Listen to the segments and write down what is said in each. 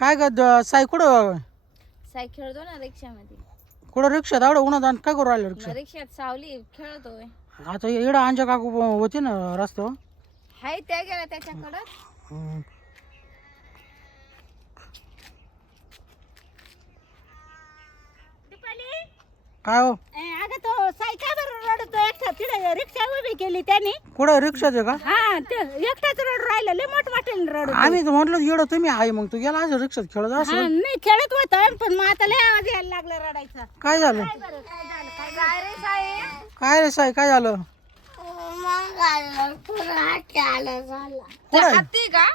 काय साई कुठं साई खेळतो ना रिक्षामध्ये. कुठं रिक्षात एवढं उन्हात आणि काय करू राहिलं रिक्षा? रिक्षात सावली खेळतोय. आता इकडं आमच्या काकू होती ना रस्त्यावर. हाय त्या गेला त्याच्याकडं. हम्म. काय हो अगं तो साई का बरं रडतो एकटा तिथे रिक्षा उभी केली त्याने. कुठं रिक्षात आहे का? हा ते एकटाच रड राहिलं लय मोठ वाटेल रडत. आम्ही तर म्हटलं येडं तुम्ही आहे मग तू गेला असं रिक्षात खेळत असं. नाही खेळत होता पण मग आता लय आवाज यायला लागला रडायचा. काय झालं? काय रे साई? काय रे साई काय झालं? ते हत्ती का?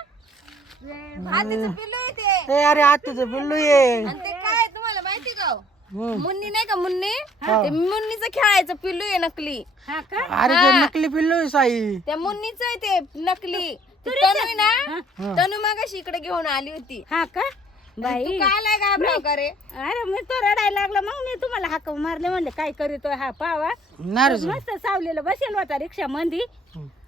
हत्तीचं पिल्लू आहे ते. ए अरे आत्तीचं पिल्लू ये. आणि ते काय तुम्हाला माहिती का हो? हम्म. मुन्नी नाही का मुन्नी? ते मुन्नीचं खेळायचं पिल्लू आहे नकली. हा का अरे ते नकली पिल्लू आहे साई. त्या मुन्नीच आहे ते नकली. ती तनू आहे ना, तनू मागाशी इकडे घेऊन आली होती. हा का बाई तू काय आलाय घाबराव का रे? अरे मी तो रडायला लागला मग मी तुम्हाला हाक मारले म्हणले काय करीतोय हा पावा. नाही रे मस्त सावलेलं बसेल होता रिक्षा मध्ये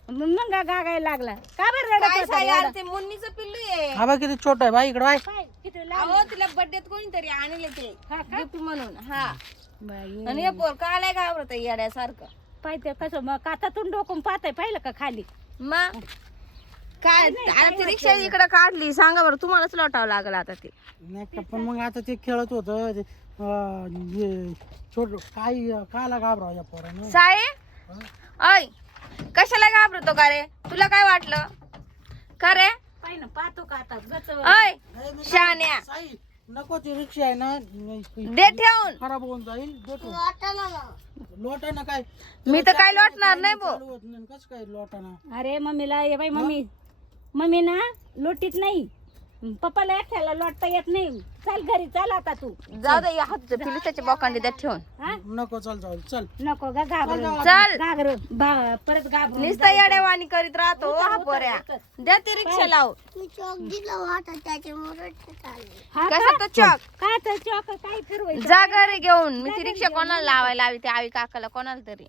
मग गागायला लागला का बरं रडत काय होता साई एवढा? यार ते मुन्नीचं पिल्लू आहे. हा बा किती छोटा आहे बाई इकडं बाय. काय किती अहो तिला बर्थडेत कोणीतरी आणले ते हा का? गिफ्ट म्हणून. हा बाई आणि हे पोर काय आलाय घाबरत येड्यासारखं. पाहिजे कसं मग कातातून डोकून पाहताय पाहिलं का खाली. मग काय आता ती रिक्षा इकडे काढली सांगा बरं तुम्हालाच लोटावं लागलं आता ते. नाही का पण मग आता ते खेळत होतं ते, हे छोट कायला घाबराव या पोरानं. साई ऐ कशाला घाबरतो का रे? तुला काय वाटलं का रे? पाहिलं पाहतो का आता गच ऐ शान्या साई नको ती रिक्षा आहे ना दे ठेवून. खराब होऊन जाईल. लोटाना काय मी तर काय लोटणार नाही भो. कस काय लोटाना? अरे मम्मीला ये बाई मम्मी ना लोटीत नाही पप्पाला एकट्याला लोटता येत नाही. चल घरी चल आता तू. जाऊ दे हात पिलू त्याच्या बोकांडी द्या ठेवून. हा नको चल जाऊ चल. नको गा घाबरू चल घाबरू परत घाबरू नुसता येड्यावाणी करीत राहतो हा पोऱ्या. द्या ती रिक्षा लाव. हा कसा तो चॉक का तर चॉक काय फिरवायचं जा घरी घेऊन. मी ती रिक्षा कोणाला लावायला लावी ते आवी काकाला कोणाला तरी.